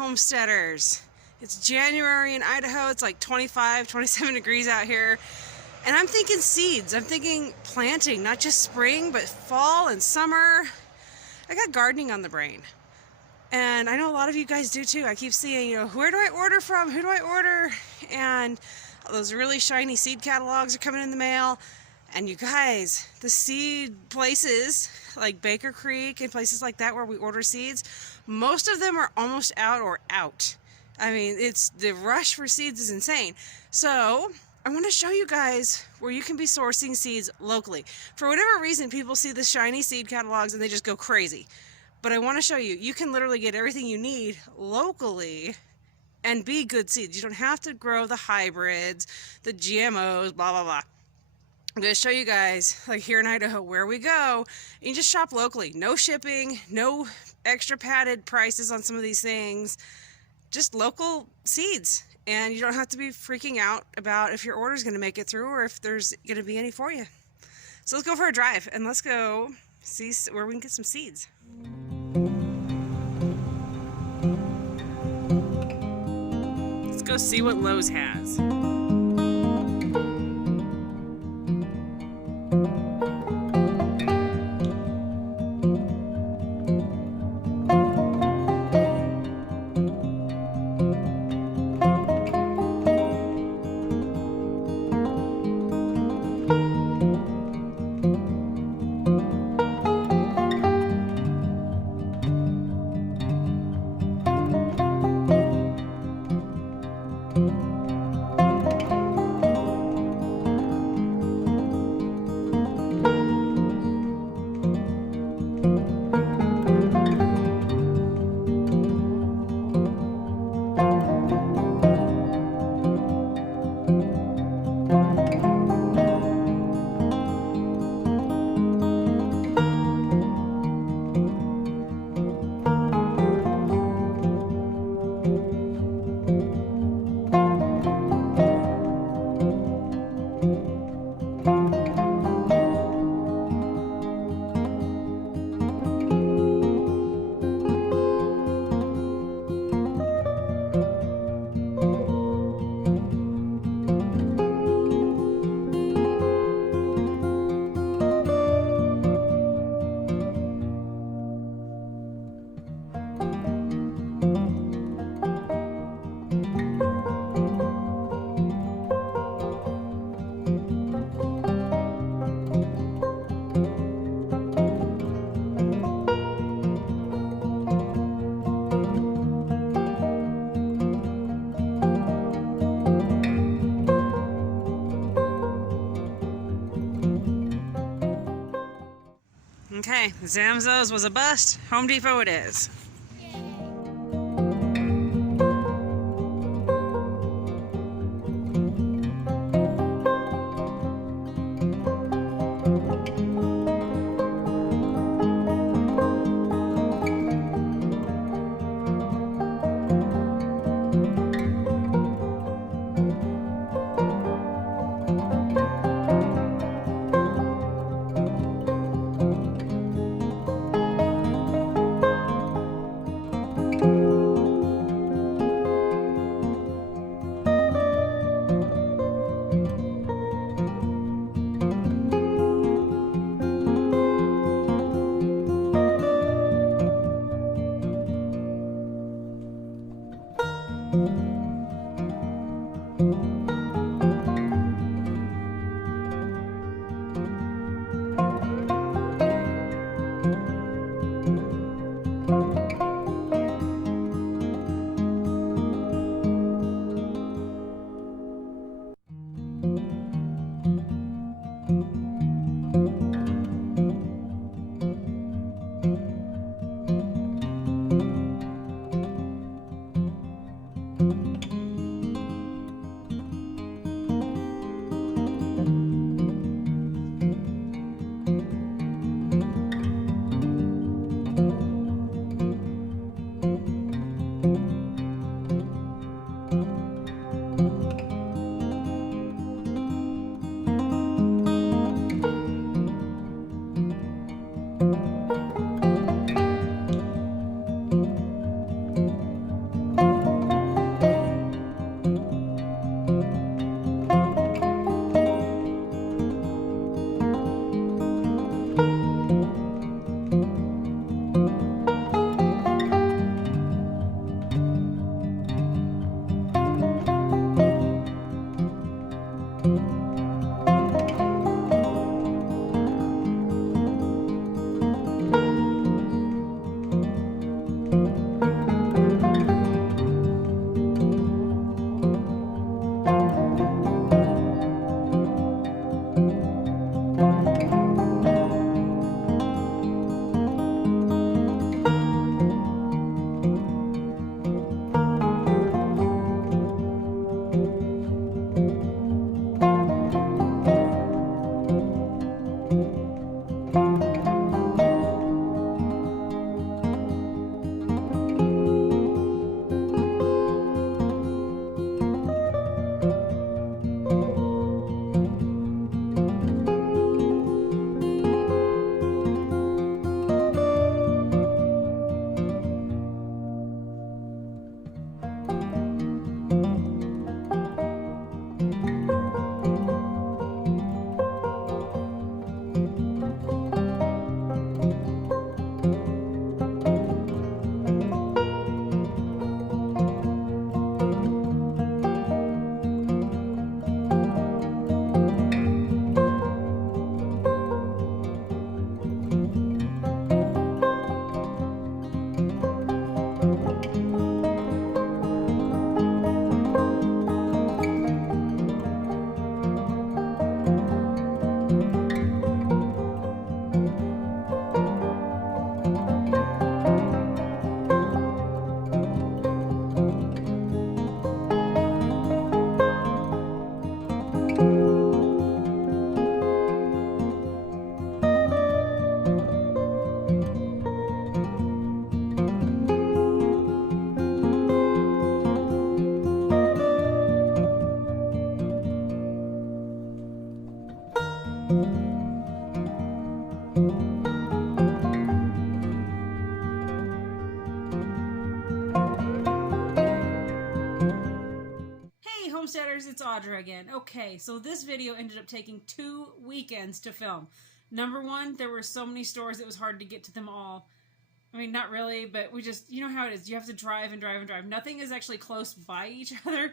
Homesteaders. It's January in Idaho. It's like 25, 27 degrees out here. And I'm thinking seeds. I'm thinking planting, not just spring, but fall and summer. I got gardening on the brain. And I know a lot of you guys do too. I keep seeing, where do I order from? Who do I order? And those really shiny seed catalogs are coming in the mail. And you guys, the seed places like Baker Creek and places like that where we order seeds, most of them are almost out or out. I mean, the rush for seeds is insane. So I want to show you guys where you can be sourcing seeds locally. For whatever reason, people see the shiny seed catalogs and they just go crazy. But I want to show you, you can literally get everything you need locally and be good seeds. You don't have to grow the hybrids, the GMOs, blah, blah, blah. I'm going to show you guys, like here in Idaho, where we go. You just shop locally. No shipping, no extra padded prices on some of these things. Just local seeds. And you don't have to be freaking out about if your order is going to make it through or if there's going to be any for you. So let's go for a drive and let's go see where we can get some seeds. Let's go see what Lowe's has. Okay, Zamzows was a bust. Home Depot it is. it's Audra again. Okay, so this video ended up taking 2 weekends to film. Number one, there were so many stores it was hard to get to them all. I mean, not really, but we just, you know how it is. You have to drive and drive and drive. Nothing is actually close by each other.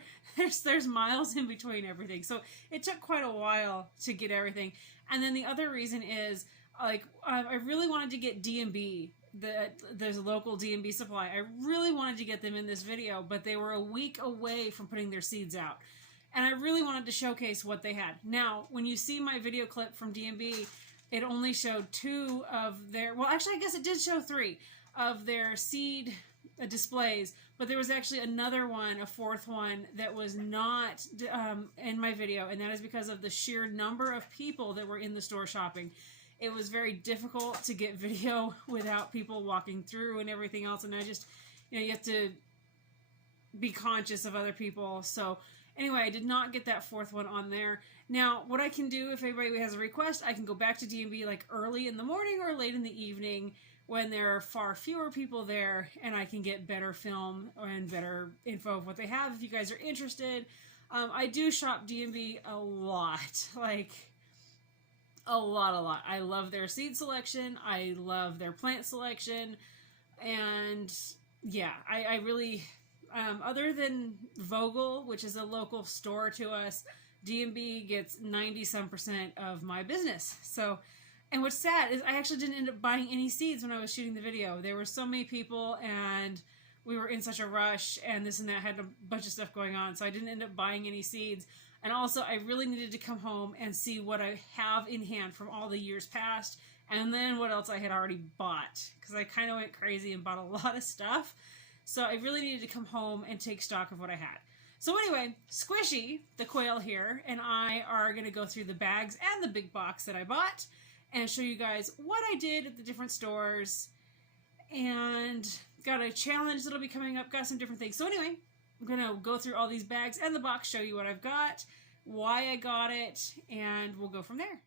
There's miles in between everything. So it took quite a while to get everything. And then the other reason is, like, I really wanted to get D&B. There's a local D&B supply. I really wanted to get them in this video, but they were a week away from putting their seeds out. And I really wanted to showcase what they had. Now, when you see my video clip from D&B, it only showed 2 of their, well, actually, I guess it did show 3 of their seed displays, but there was actually another one, a 4th one, that was not in my video, and that is because of the sheer number of people that were in the store shopping. It was very difficult to get video without people walking through and everything else, and I just, you know, you have to be conscious of other people. So anyway, I did not get that 4th one on there. Now, what I can do, if anybody has a request, I can go back to D&B like early in the morning or late in the evening when there are far fewer people there, and I can get better film and better info of what they have if you guys are interested. I do shop D&B a lot, like a lot. I love their seed selection. I love their plant selection. And yeah, I really... other than Vogel, which is a local store to us, D&B gets 90-some% of my business. So, and what's sad is I actually didn't end up buying any seeds when I was shooting the video. There were so many people, and we were in such a rush, and this and that, had a bunch of stuff going on, so I didn't end up buying any seeds. And also, I really needed to come home and see what I have in hand from all the years past, and then what else I had already bought, because I kind of went crazy and bought a lot of stuff. So I really needed to come home and take stock of what I had. So anyway, Squishy, the quail here, and I are going to go through the bags and the big box that I bought and show you guys what I did at the different stores, and got a challenge that'll be coming up, got some different things. So anyway, I'm going to go through all these bags and the box, show you what I've got, why I got it, and we'll go from there.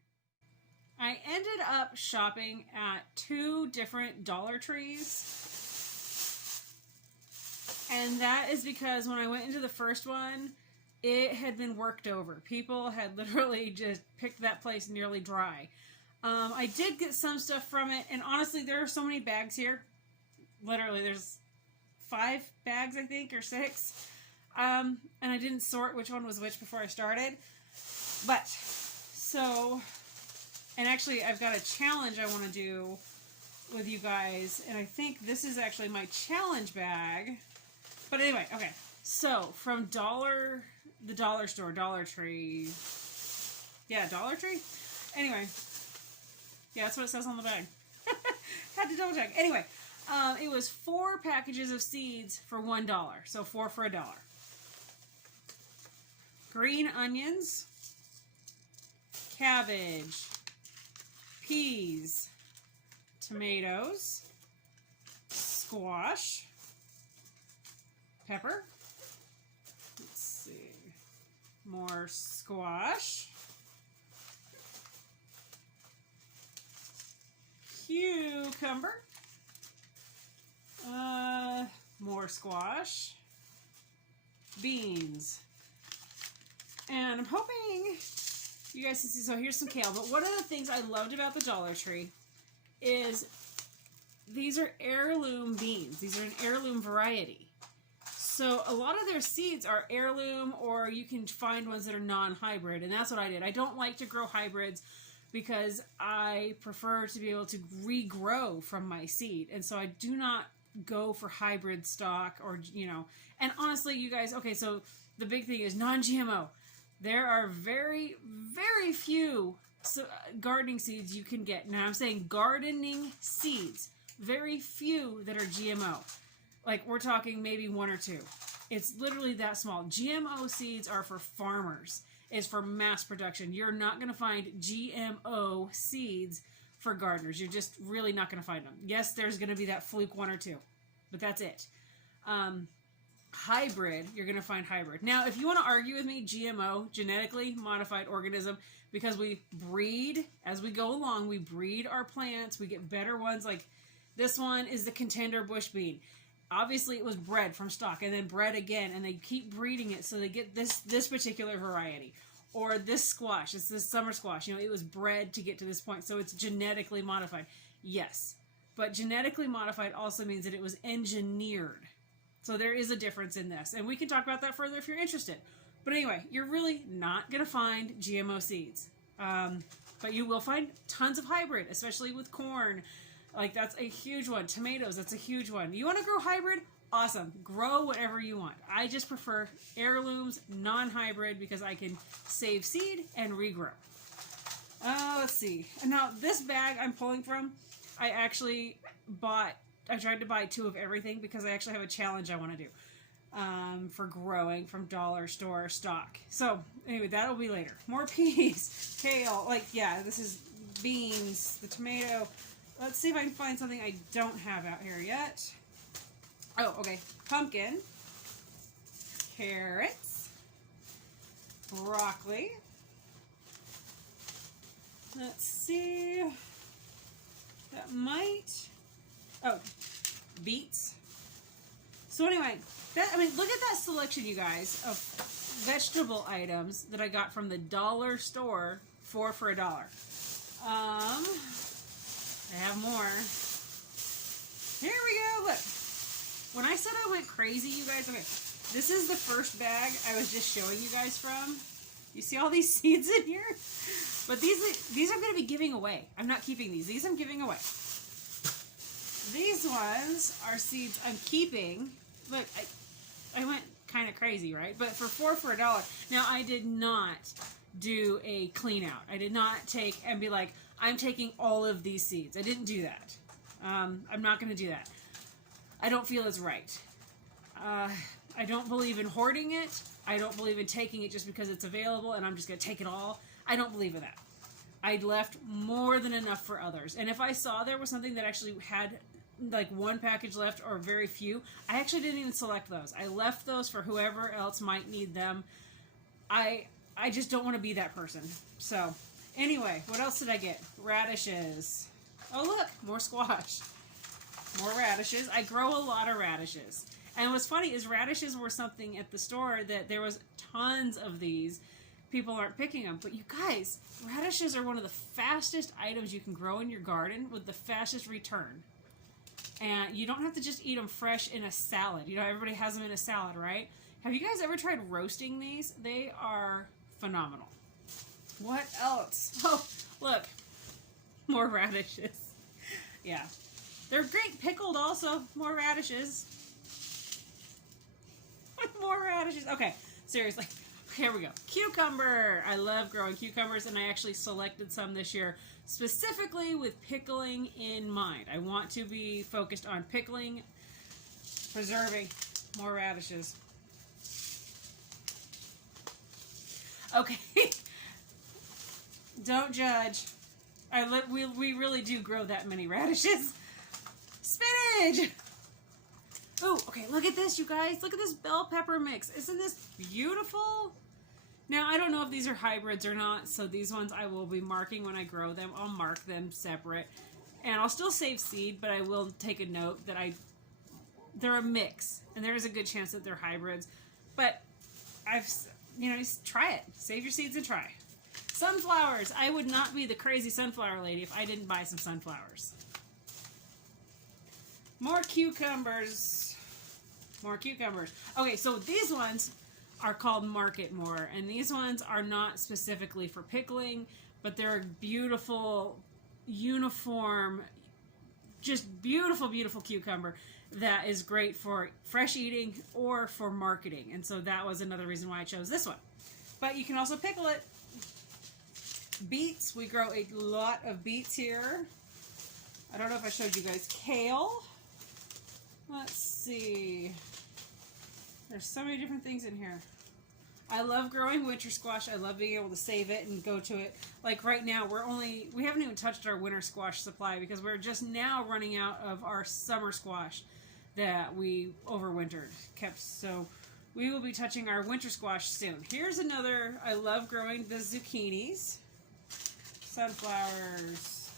I ended up shopping at 2 different Dollar Trees. And that is because when I went into the first one, it had been worked over. People had literally just picked that place nearly dry. I did get some stuff from it, and honestly, there are so many bags here. Literally, there's 5 bags, I think, or 6. And I didn't sort which one was which before I started. But, so, and actually, I've got a challenge I want to do with you guys, and I think this is actually my challenge bag. But anyway, okay, so from the dollar store, Dollar Tree, yeah, Dollar Tree? Anyway, yeah, that's what it says on the bag. Had to double check. Anyway, it was 4 packages of seeds for $1, so 4 for $1. Green onions, cabbage, peas, tomatoes, squash, pepper, let's see, more squash, cucumber, more squash, beans, and I'm hoping you guys can see. So here's some kale, but one of the things I loved about the Dollar Tree is these are heirloom beans. These are an heirloom variety. So a lot of their seeds are heirloom, or you can find ones that are non-hybrid, and that's what I did. I don't like to grow hybrids because I prefer to be able to regrow from my seed, and so I do not go for hybrid stock, or, you know, and honestly, you guys, okay, so the big thing is non-GMO. There are very, very few gardening seeds you can get. Now I'm saying gardening seeds, very few that are GMO. Like, we're talking maybe 1 or 2. It's literally that small. GMO seeds are for farmers. It's for mass production. You're not going to find GMO seeds for gardeners. You're just really not going to find them. Yes, there's going to be that fluke 1 or 2, but that's it. Hybrid, you're going to find hybrid. Now, if you want to argue with me, GMO, genetically modified organism, because we breed as we go along, we breed our plants, we get better ones. Like this one is the contender bush bean. obviously it was bred from stock and then bred again, and they keep breeding it so they get this particular variety. Or this squash, it's this summer squash, you know, it was bred to get to this point, so it's genetically modified. Yes, but genetically modified also means that it was engineered. So there is a difference in this, and we can talk about that further if you're interested. But anyway, you're really not going to find GMO seeds. But you will find tons of hybrid, especially with corn. Like, that's a huge one. Tomatoes, that's a huge one. You want to grow hybrid? Awesome. Grow whatever you want. I just prefer heirlooms, non-hybrid, because I can save seed and regrow. Let's see. And now, this bag I'm pulling from, I actually I tried to buy 2 of everything because I actually have a challenge I want to do for growing from dollar store stock. So, anyway, that'll be later. More peas, kale, like, yeah, this is beans, the tomato. Let's see if I can find something I don't have out here yet. Oh, okay. Pumpkin, carrots, broccoli. Let's see. That might... Oh, beets. So anyway, look at that selection, you guys, of vegetable items that I got from the dollar store, 4 for $1. I have more. Here we go. Look. When I said I went crazy, you guys, okay, this is the first bag I was just showing you guys from. You see all these seeds in here? But these I'm going to be giving away. I'm not keeping these. These I'm giving away. These ones are seeds I'm keeping. Look, I went kind of crazy, right? But for 4 for $1. Now, I did not do a clean out. I did not take and be like, I'm taking all of these seeds. I didn't do that. I'm not going to do that. I don't feel it's right. I don't believe in hoarding it. I don't believe in taking it just because it's available and I'm just going to take it all. I don't believe in that. I left more than enough for others. And if I saw there was something that actually had like 1 package left or very few, I actually didn't even select those. I left those for whoever else might need them. I just don't want to be that person. So anyway, what else did I get? Radishes. Oh look, more squash. More radishes. I grow a lot of radishes. And what's funny is radishes were something at the store that there was tons of these. People aren't picking them. But you guys, radishes are one of the fastest items you can grow in your garden with the fastest return. And you don't have to just eat them fresh in a salad. You know, everybody has them in a salad, right? Have you guys ever tried roasting these? They are phenomenal. What else? Oh, look. More radishes. Yeah. They're great pickled also. More radishes. More radishes. Okay, seriously. Here we go. Cucumber. I love growing cucumbers, and I actually selected some this year specifically with pickling in mind. I want to be focused on pickling, preserving. More radishes. Okay. Don't judge. We really do grow that many radishes. Spinach! Oh, okay, look at this, you guys. Look at this bell pepper mix. Isn't this beautiful? Now, I don't know if these are hybrids or not, so these ones I will be marking when I grow them. I'll mark them separate. And I'll still save seed, but I will take a note that they're a mix. And there is a good chance that they're hybrids. But just try it. Save your seeds and try. Sunflowers. I would not be the crazy sunflower lady if I didn't buy some sunflowers. More cucumbers. More cucumbers. Okay, so these ones are called Market More, and these ones are not specifically for pickling, but they're a beautiful, uniform, just beautiful, beautiful cucumber that is great for fresh eating or for marketing. And so that was another reason why I chose this one. But you can also pickle it. Beets. We grow a lot of beets here. I don't know if I showed you guys kale. Let's see. There's so many different things in here. I love growing winter squash. I love being able to save it and go to it. Like right now, we haven't even touched our winter squash supply because we're just now running out of our summer squash that we overwintered kept. So we will be touching our winter squash soon. Here's another. I love growing the zucchinis. Sunflowers.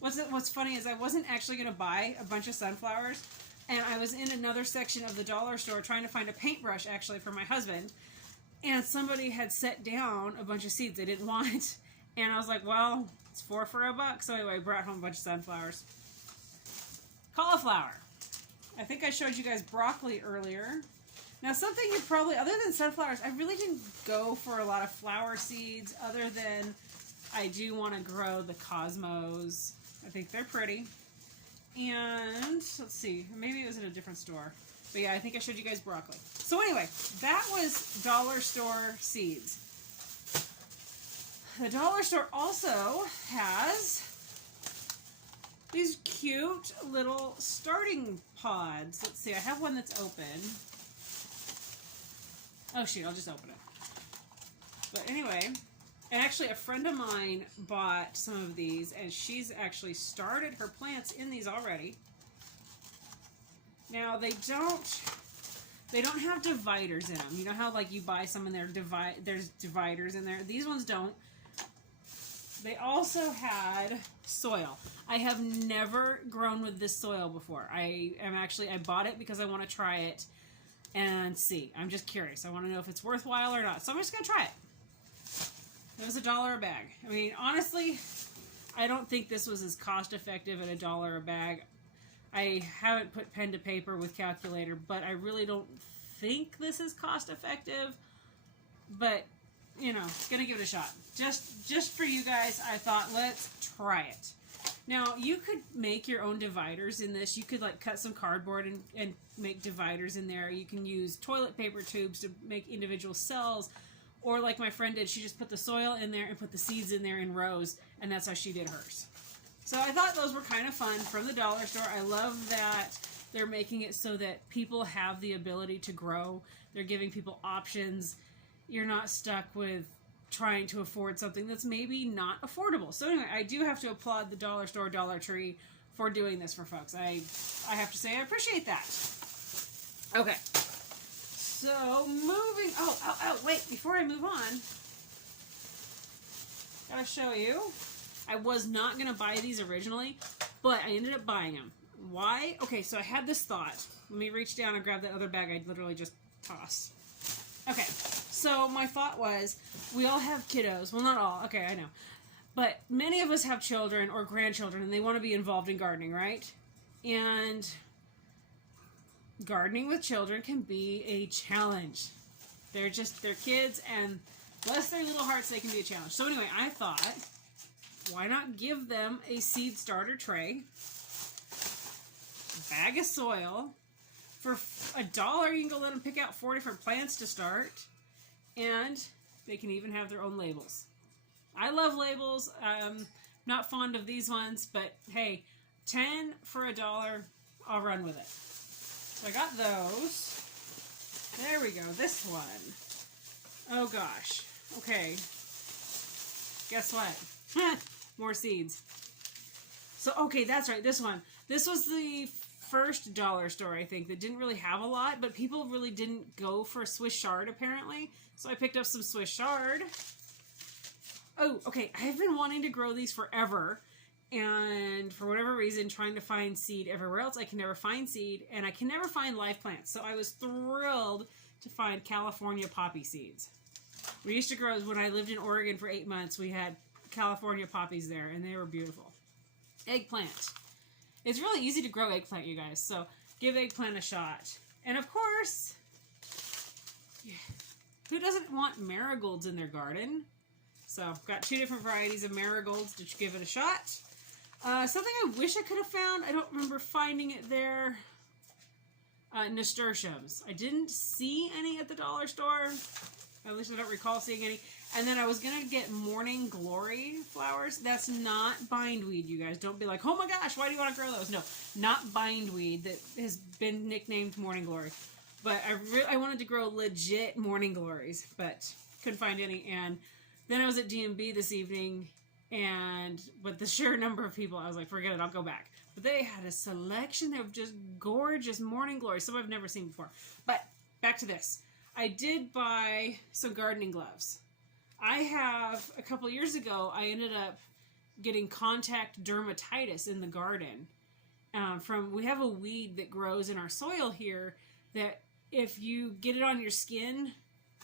What's funny is I wasn't actually going to buy a bunch of sunflowers, and I was in another section of the dollar store trying to find a paintbrush, actually, for my husband, and somebody had set down a bunch of seeds they didn't want, and I was like, well, it's 4 for $1. So anyway, I brought home a bunch of sunflowers. Cauliflower. I think I showed you guys broccoli earlier. Now, something you probably, other than sunflowers, I really didn't go for a lot of flower seeds, other than I do want to grow the cosmos. I think they're pretty. And let's see, maybe it was at a different store. But yeah, I think I showed you guys broccoli. So anyway, that was dollar store seeds. The dollar store also has these cute little starting pods. Let's see, I have one that's open. Oh shoot, I'll just open it. But anyway, and actually a friend of mine bought some of these, and she's actually started her plants in these already. Now they don't have dividers in them. You know how like you buy some and there's dividers in there? These ones don't. They also had soil. I have never grown with this soil before. I bought it because I want to try it and see. I'm just curious. I want to know if it's worthwhile or not. So I'm just going to try it. It was $1 a bag. I mean, honestly, I don't think this was as cost effective at $1 a bag. I haven't put pen to paper with calculator, but I really don't think this is cost effective. But, you know, gonna give it a shot. Just for you guys, I thought, let's try it. Now, you could make your own dividers in this. You could, like, cut some cardboard and make dividers in there. You can use toilet paper tubes to make individual cells. Or like my friend did, she just put the soil in there and put the seeds in there in rows, and that's how she did hers. So I thought those were kind of fun from the dollar store. I love that they're making it so that people have the ability to grow. They're giving people options. You're not stuck with trying to afford something that's maybe not affordable. So anyway, I do have to applaud the dollar store, Dollar Tree for doing this for folks. I have to say I appreciate that. Okay. So moving, wait, before I move on, gotta show you. I was not gonna buy these originally, but I ended up buying them. Why? Okay, so I had this thought. Let me reach down and grab that other bag I literally just tossed. Okay, so my thought was, we all have kiddos. Well, not all. Okay, I know. But many of us have children or grandchildren, and they want to be involved in gardening, right? And gardening with children can be a challenge. They're kids, and bless their little hearts, they can be a challenge. So anyway, I thought, why not give them a seed starter tray, a bag of soil. For $1, you can go let them pick out 4 different plants to start, and they can even have their own labels. I love labels. Not fond of these ones, but hey, 10 for $1, I'll run with it. So I got those. There we go. This one. Oh gosh. Okay. Guess what? More seeds. So, okay, that's right. This one. This was the first dollar store, I think, that didn't really have a lot, but people really didn't go for Swiss chard, apparently. So I picked up some Swiss chard. Oh, okay. I've been wanting to grow these forever. And for whatever reason, trying to find seed everywhere else, I can never find seed, and I can never find live plants. So I was thrilled to find California poppy seeds. We used to grow, when I lived in Oregon for 8 months, we had California poppies there, and they were beautiful. Eggplant. It's really easy to grow eggplant, you guys, so give eggplant a shot. And of course, who doesn't want marigolds in their garden? So, got 2 different varieties of marigolds to give it a shot. Something I wish I could have found, I don't remember finding it there. Nasturtiums. I didn't see any at the dollar store. At least I don't recall seeing any. And then I was going to get morning glory flowers. That's not bindweed, you guys. Don't be like, oh my gosh, why do you want to grow those? No, not bindweed that has been nicknamed morning glory. But I wanted to grow legit morning glories, but couldn't find any. And then I was at DMB this evening, and with the sheer number of people, I was like, forget it, I'll go back. But they had a selection of just gorgeous morning glories, some I've never seen before. But back to this. I did buy some gardening gloves. I have, a couple years ago, I ended up getting contact dermatitis in the garden. we have a weed that grows in our soil here that if you get it on your skin,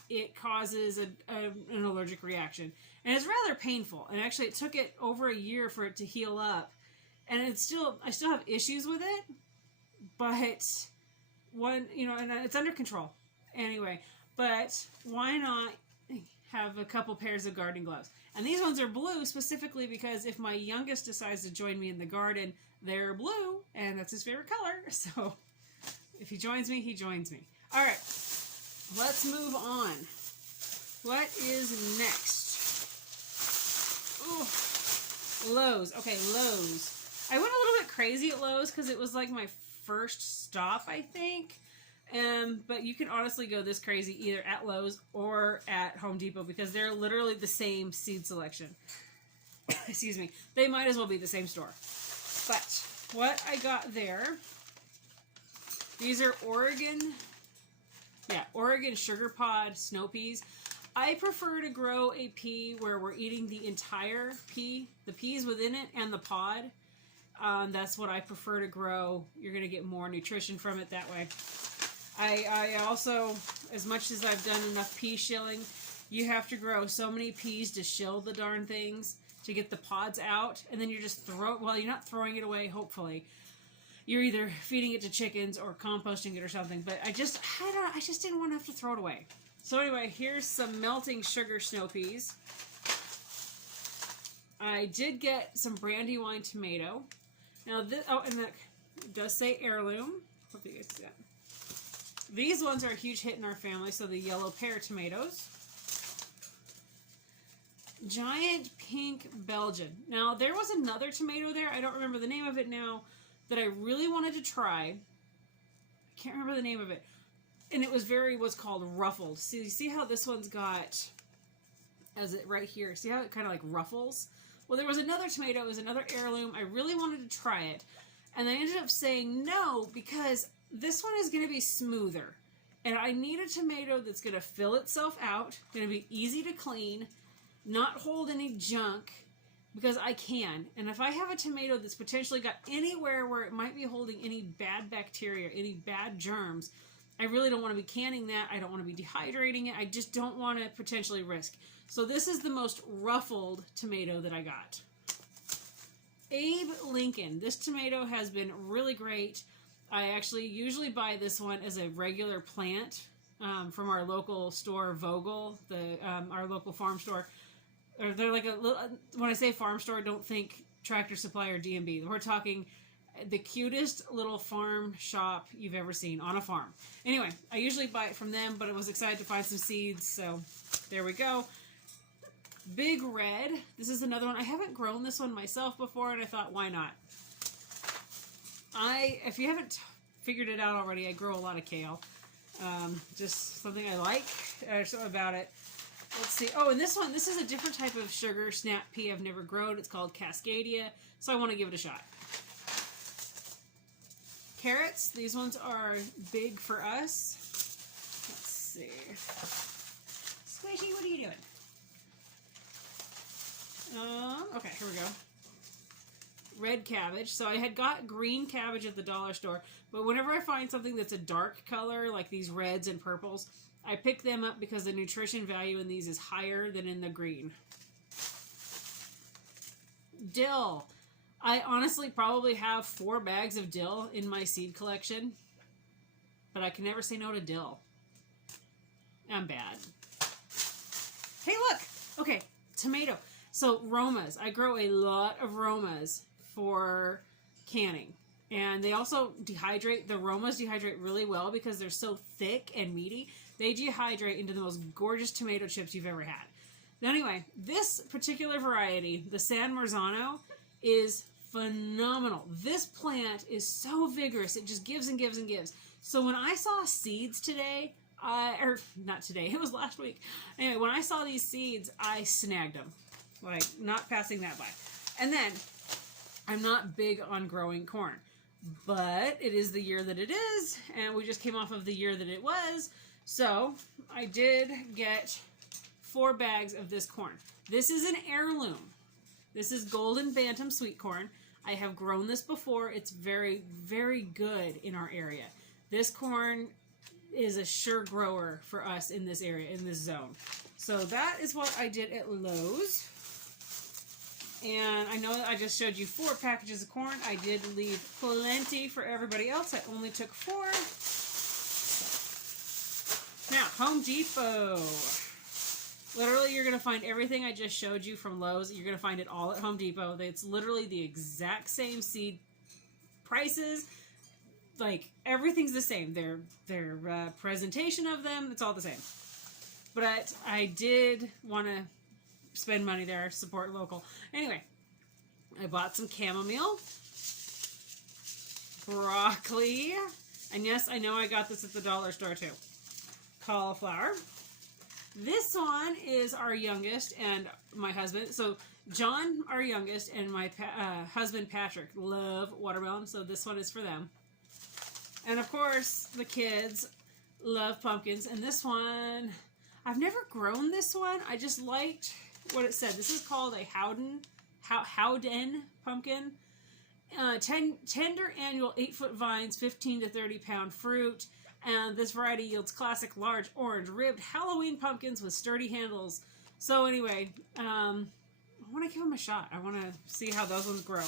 it causes an allergic reaction. And it's rather painful. And actually, it took it over a year for it to heal up. And I still have issues with it, but and it's under control. Anyway, but why not have a couple pairs of gardening gloves? And these ones are blue specifically because if my youngest decides to join me in the garden, they're blue, and that's his favorite color. So if he joins me, he joins me. All right, let's move on. What is next? Ooh, Lowe's. Okay, Lowe's. I went a little bit crazy at Lowe's because it was like my first stop, I think. But you can honestly go this crazy either at Lowe's or at Home Depot because they're literally the same seed selection. Excuse me. They might as well be the same store. But what I got there, these are Oregon sugar pod snow peas. I prefer to grow a pea where we're eating the entire pea, the peas within it and the pod. That's what I prefer to grow. You're going to get more nutrition from it that way. I also, as much as I've done enough pea shilling, you have to grow so many peas to shill the darn things to get the pods out, and then you're just you're not throwing it away, hopefully. You're either feeding it to chickens or composting it or something, but I just didn't want to have to throw it away. So anyway, here's some melting sugar snow peas. I did get some Brandywine tomato. Now this, and that does say heirloom. Hope you guys see that. These ones are a huge hit in our family, so the yellow pear tomatoes. Giant pink Belgian. Now, there was another tomato there, I don't remember the name of it now, that I really wanted to try. I can't remember the name of it. And it was what's called ruffled. See how this one's got, right here, see how it kind of like ruffles? Well, there was another tomato, it was another heirloom. I really wanted to try it. And I ended up saying no because this one is going to be smoother. And I need a tomato that's going to fill itself out, going to be easy to clean, not hold any junk, because I can. And if I have a tomato that's potentially got anywhere where it might be holding any bad bacteria, any bad germs, I really don't want to be canning that. I don't want to be dehydrating it. I just don't want to potentially risk. So this is the most ruffled tomato that I got. Abe Lincoln. This tomato has been really great. I actually usually buy this one as a regular plant from our local store, Vogel, our local farm store. Or they're like a little, when I say farm store, don't think Tractor Supply or D&B. We're talking the cutest little farm shop you've ever seen on a farm. Anyway, I usually buy it from them, but I was excited to find some seeds, so there we go. Big Red. This is another one. I haven't grown this one myself before, and I thought, why not? If you haven't figured it out already, I grow a lot of kale. Just something I like about it. Let's see. Oh, and this is a different type of sugar snap pea I've never grown. It's called Cascadia, so I want to give it a shot. Carrots. These ones are big for us. Let's see. Squishy, what are you doing? Okay, here we go. Red cabbage. So I had got green cabbage at the dollar store, but whenever I find something that's a dark color, like these reds and purples, I pick them up because the nutrition value in these is higher than in the green. Dill. I honestly probably have 4 bags of dill in my seed collection, but I can never say no to dill. I'm bad. Hey, look! Okay, tomato. So, Romas. I grow a lot of Romas for canning. And they also dehydrate. The Romas dehydrate really well because they're so thick and meaty. They dehydrate into the most gorgeous tomato chips you've ever had. Now, anyway, this particular variety, the San Marzano, is phenomenal. This plant is so vigorous. It just gives and gives and gives. So when I saw seeds today, not today, it was last week. Anyway, when I saw these seeds, I snagged them. Like, not passing that by. And then, I'm not big on growing corn, but it is the year that it is, and we just came off of the year that it was, so I did get 4 bags of this corn. This is an heirloom. This is Golden Bantam sweet corn. I have grown this before. It's very, very good in our area. This corn is a sure grower for us in this area, in this zone. So that is what I did at Lowe's. And I know that I just showed you 4 packages of corn. I did leave plenty for everybody else. I only took 4. Now, Home Depot. Literally, you're going to find everything I just showed you from Lowe's. You're going to find it all at Home Depot. It's literally the exact same seed prices. Like, everything's the same. Their presentation of them, it's all the same. But I did want to spend money there, support local. Anyway, I bought some chamomile, broccoli, and yes, I know I got this at the dollar store too. Cauliflower. This one is our youngest and my husband. So John, our youngest, and my husband Patrick love watermelon, so this one is for them. And of course, the kids love pumpkins. And this one, I've never grown this one. I just liked what it said. This is called a Howden pumpkin. Tender annual 8-foot vines, 15 to 30 pound fruit. And this variety yields classic large orange ribbed Halloween pumpkins with sturdy handles. So anyway, I want to give them a shot. I want to see how those ones grow.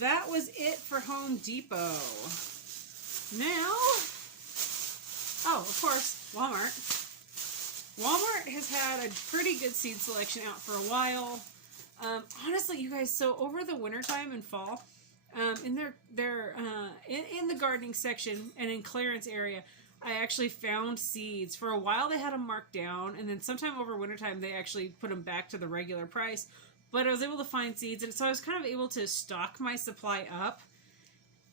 That was it for Home Depot. Now, oh, of course, Walmart. Walmart has had a pretty good seed selection out for a while. Honestly, you guys, so over the wintertime and fall, in in the gardening section and in clearance area, I actually found seeds. For a while they had them marked down, and then sometime over wintertime they actually put them back to the regular price. But I was able to find seeds, and so I was kind of able to stock my supply up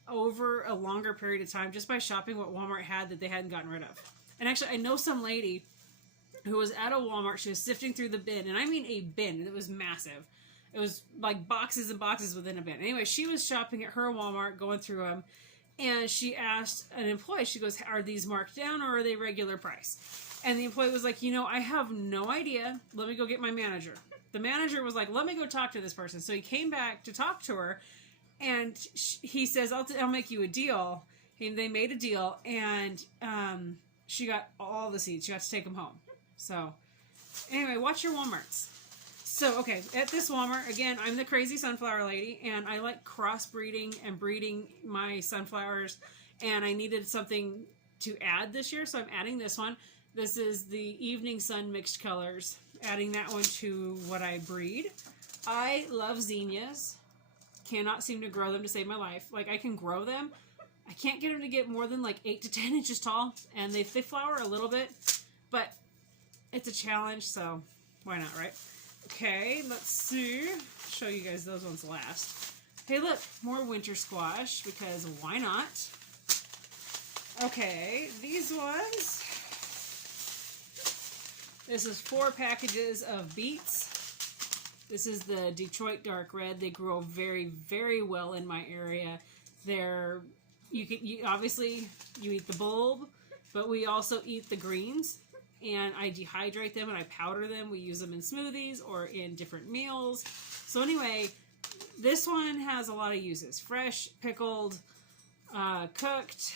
over a longer period of time just by shopping what Walmart had that they hadn't gotten rid of. And actually, I know some lady who was at a Walmart. She was sifting through the bin, and I mean a bin. It was massive. It was like boxes and boxes within a bin. Anyway, she was shopping at her Walmart, going through them, and she asked an employee, she goes, are these marked down or are they regular price? And the employee was like, you know, I have no idea. Let me go get my manager. The manager was like, let me go talk to this person. So he came back to talk to her, and he says, I'll make you a deal. And they made a deal, and she got all the seeds. She got to take them home. So anyway, watch your Walmarts. So, okay, at this Walmart, again, I'm the crazy sunflower lady, and I like crossbreeding and breeding my sunflowers, and I needed something to add this year, so I'm adding this one. This is the Evening Sun Mixed Colors, adding that one to what I breed. I love zinnias. Cannot seem to grow them to save my life. Like, I can grow them. I can't get them to get more than like 8 to 10 inches tall, and they flower a little bit, but it's a challenge, so why not, right? Okay, let's see. Show you guys those ones last. Hey, look, more winter squash, because why not? Okay, these ones. This is 4 packages of beets. This is the Detroit Dark Red. They grow very, very well in my area. They're, obviously, you eat the bulb, but we also eat the greens. And I dehydrate them and I powder them. We use them in smoothies or in different meals. So anyway, this one has a lot of uses. Fresh, pickled, cooked,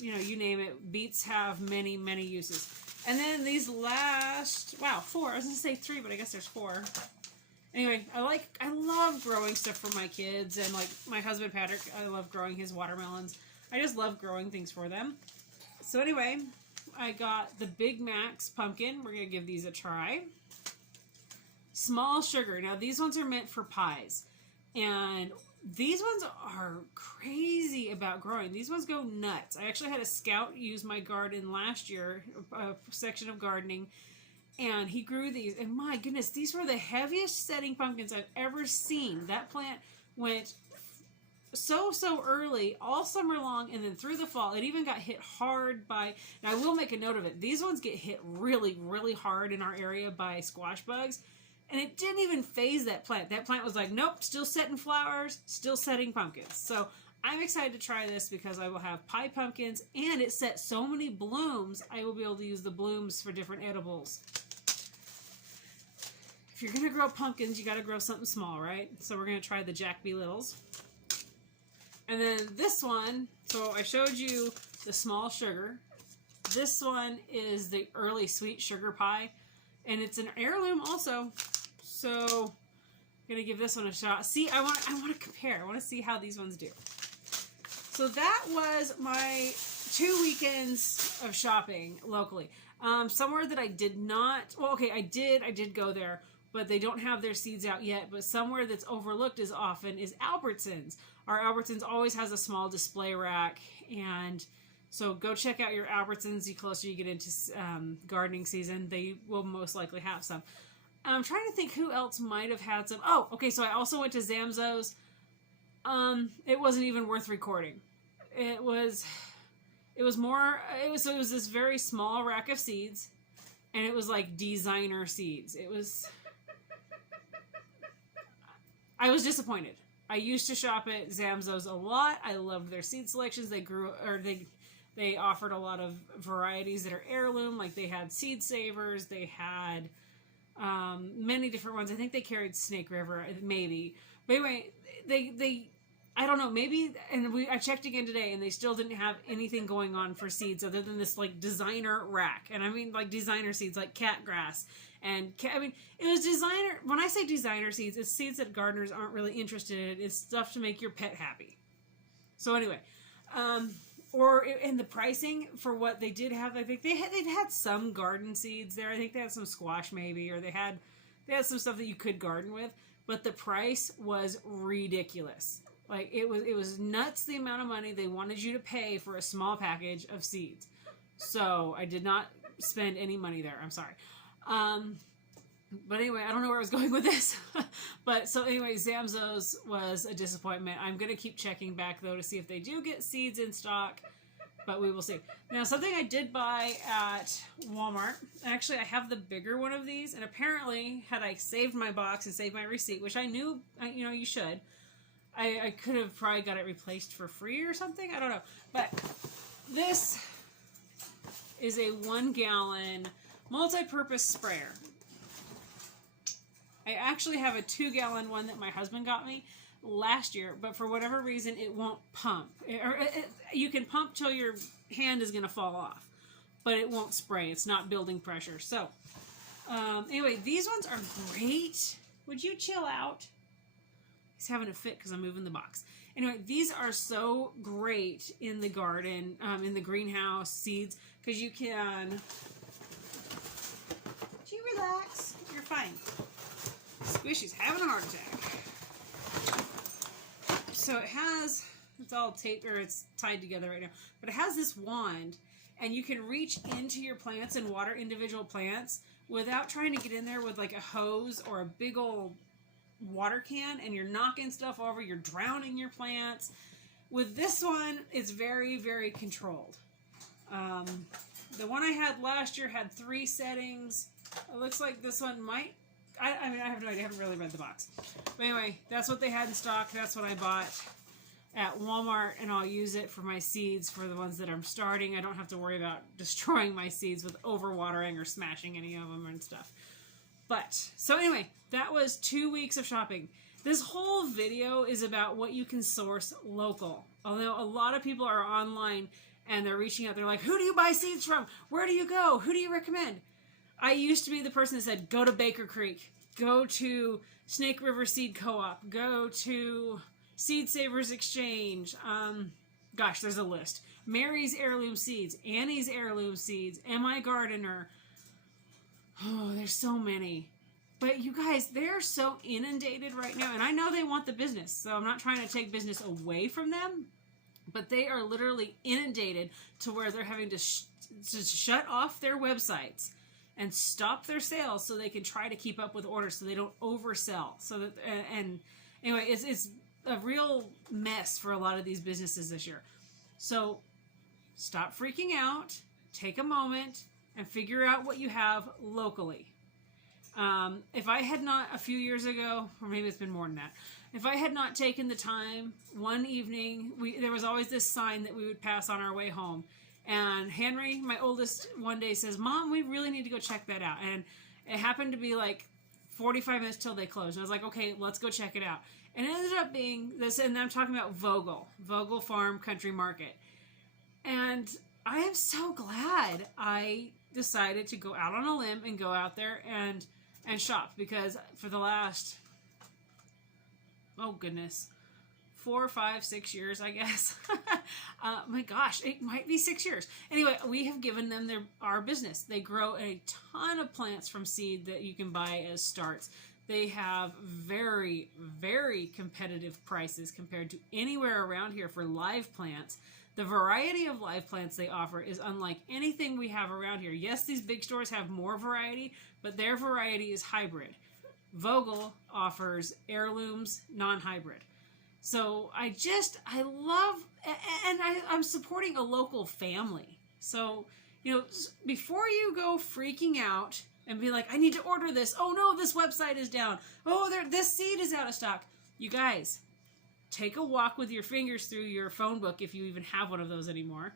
you know, you name it. Beets have many, many uses. And then these last, wow, 4. I was going to say 3, but I guess there's 4. Anyway, I love growing stuff for my kids, and like my husband Patrick, I love growing his watermelons. I just love growing things for them. So anyway, I got the Big Macs pumpkin. We're going to give these a try. Small sugar. Now, these ones are meant for pies. And these ones are crazy about growing. These ones go nuts. I actually had a scout use my garden last year, a section of gardening, and he grew these. And my goodness, these were the heaviest setting pumpkins I've ever seen. That plant went so early all summer long, and then through the fall it even got hit hard by, and I will make a note of it, these ones get hit really hard in our area by squash bugs, and it didn't even phase that plant. That plant was like, nope, still setting flowers, still setting pumpkins. So I'm excited to try this because I will have pie pumpkins, and it set so many blooms I will be able to use the blooms for different edibles. If you're gonna grow pumpkins, you gotta grow something small, right? So we're gonna try the Jack B. Littles. And then this one, so I showed you the small sugar. This one is the early sweet sugar pie, and it's an heirloom also. So I'm gonna give this one a shot. See, I want to compare. I want to see how these ones do. So that was my 2 weekends of shopping locally. Somewhere that I did not. Well, okay, I did go there, but they don't have their seeds out yet. But somewhere that's overlooked as often is Albertsons. Our Albertsons always has a small display rack, and so go check out your Albertsons. The closer you get into gardening season, they will most likely have some. I'm trying to think who else might have had some. Oh, okay, so I also went to Zamzo's. It wasn't even worth recording. It was this very small rack of seeds, and it was like designer seeds. I was disappointed. I used to shop at Zamzo's a lot. I loved their seed selections. They offered a lot of varieties that are heirloom. Like they had Seed Savers. They had many different ones. I think they carried Snake River, maybe. But anyway, they I don't know, maybe, and I checked again today, and they still didn't have anything going on for seeds other than this like designer rack. And I mean like designer seeds like catgrass. And it was designer. When I say designer seeds, it's seeds that gardeners aren't really interested in. It's stuff to make your pet happy. So anyway, and the pricing for what they did have, I think they'd had some garden seeds there. I think they had some squash maybe, or they had some stuff that you could garden with. But the price was ridiculous. Like it was nuts the amount of money they wanted you to pay for a small package of seeds. So I did not spend any money there. I'm sorry. But anyway, I don't know where I was going with this. But so anyway, Zamzo's was a disappointment. I'm going to keep checking back though to see if they do get seeds in stock, but we will see. Now, something I did buy at Walmart, actually I have the bigger one of these, and apparently had I saved my box and saved my receipt, which I knew, you should, I could have probably got it replaced for free or something. I don't know. But this is a 1 gallon multi-purpose sprayer. I actually have a 2 gallon one that my husband got me last year, but for whatever reason it won't pump. You can pump till your hand is going to fall off, but it won't spray. It's not building pressure. So anyway, these ones are great. Would you chill out? He's having a fit because I'm moving the box. Anyway, these are so great in the garden, in the greenhouse seeds, because you can... Relax. You're fine. Squishy's having a heart attack. So it's all taped, or it's tied together right now, but it has this wand, and you can reach into your plants and water individual plants without trying to get in there with like a hose or a big old water can, and you're knocking stuff over, you're drowning your plants. With this one, it's very, very controlled. The one I had last year had 3 settings. It looks like this one might... I have no idea. I haven't really read the box. But anyway, that's what they had in stock. That's what I bought at Walmart, and I'll use it for my seeds for the ones that I'm starting. I don't have to worry about destroying my seeds with overwatering or smashing any of them and stuff. But, so anyway, that was 2 weeks of shopping. This whole video is about what you can source local. Although a lot of people are online and they're reaching out. They're like, who do you buy seeds from? Where do you go? Who do you recommend? I used to be the person that said, go to Baker Creek, go to Snake River Seed Co-op, go to Seed Savers Exchange. Gosh, there's a list. Mary's Heirloom Seeds, Annie's Heirloom Seeds, Am I Gardener? Oh, there's so many. But you guys, they're so inundated right now, and I know they want the business, so I'm not trying to take business away from them, but they are literally inundated to where they're having to shut off their websites and stop their sales so they can try to keep up with orders so they don't oversell. So that, and anyway, it's a real mess for a lot of these businesses this year. So stop freaking out, take a moment, and figure out what you have locally. If I had not, a few years ago, or maybe it's been more than that, if I had not taken the time, one evening, there was always this sign that we would pass on our way home. And Henry, my oldest, one day says, Mom, we really need to go check that out. And it happened to be like 45 minutes till they closed. And I was like, okay, let's go check it out. And it ended up being this, and I'm talking about Vogel Farm Country Market. And I am so glad I decided to go out on a limb and go out there and shop, because for the last, oh goodness, 4, 5, 6 years, I guess. My gosh, it might be 6 years. Anyway, we have given them our business. They grow a ton of plants from seed that you can buy as starts. They have very, very competitive prices compared to anywhere around here for live plants. The variety of live plants they offer is unlike anything we have around here. Yes, these big stores have more variety, but their variety is hybrid. Vogel offers heirlooms, non-hybrid. So I love, and I'm supporting a local family. So, you know, before you go freaking out and be like, I need to order this. Oh no, this website is down. Oh, this seed is out of stock. You guys, take a walk with your fingers through your phone book, if you even have one of those anymore.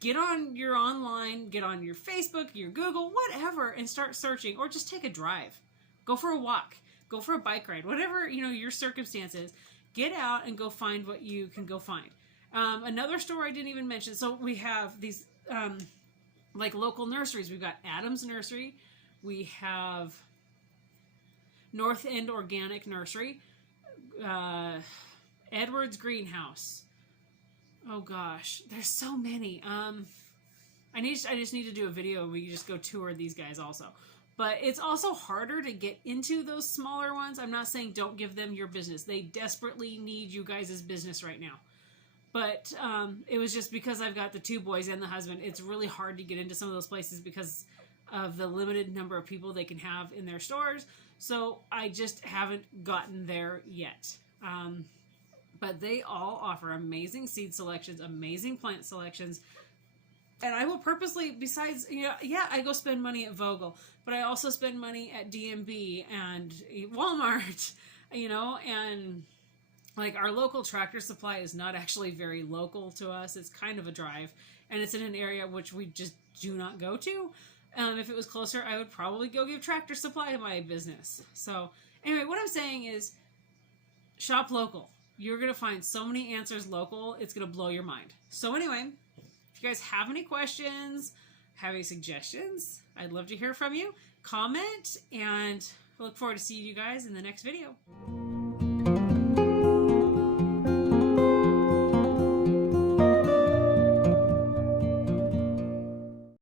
Get on your online, get on your Facebook, your Google, whatever, and start searching, or just take a drive. Go for a walk. Go for a bike ride. Whatever, you know, your circumstances. Get out and go find what you can go find. Another store I didn't even mention. So we have these like local nurseries. We've got Adams Nursery. We have North End Organic Nursery. Edwards Greenhouse. Oh gosh, there's so many. I just need to do a video where you just go tour these guys also. But it's also harder to get into those smaller ones. I'm not saying don't give them your business. They desperately need you guys' business right now. But it was just because I've got the 2 boys and the husband, it's really hard to get into some of those places because of the limited number of people they can have in their stores. So I just haven't gotten there yet. But they all offer amazing seed selections, amazing plant selections. And I will purposely, besides, you know, yeah, I go spend money at Vogel, but I also spend money at DMB and Walmart, you know, and like our local Tractor Supply is not actually very local to us. It's kind of a drive, and it's in an area which we just do not go to. If it was closer, I would probably go give Tractor Supply my business. So anyway, what I'm saying is shop local. You're going to find so many answers local. It's going to blow your mind. So anyway, if you guys have any questions, have any suggestions, I'd love to hear from you. Comment, and I look forward to seeing you guys in the next video.